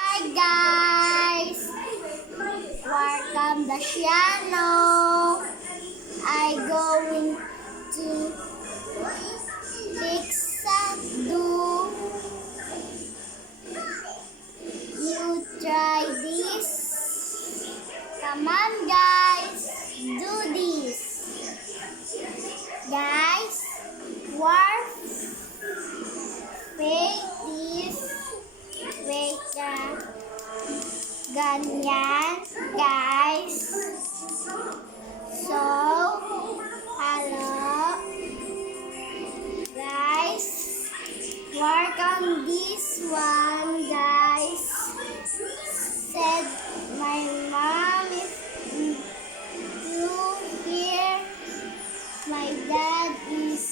Hi guys! Welcome the channel. I going to fix do. You try this. Come on guys, do this. Guys, work. Wait this. Wait ganyan guys. So, hello guys. Work on this one guys. Said my mom is blue here. My dad is.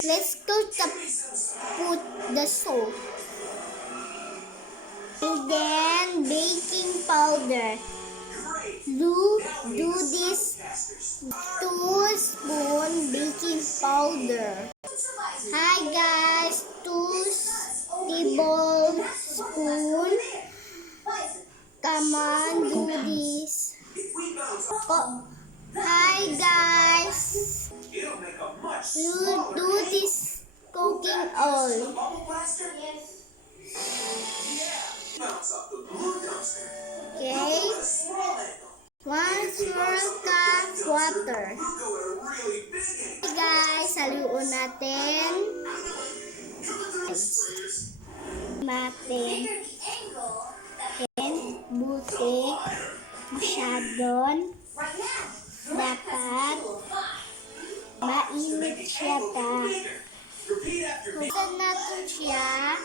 Let's go to put the soap. And then baking powder. Do this 2 spoon baking powder. Hi guys, 2 tablespoon. Come on, do this. Oh, hi guys. You do this cooking oil. Okay. 1 small cup water. Okay guys, haluin natin. Natin. Buti. Masyadon. Dapat mainit siya ta. Buksan natin siya.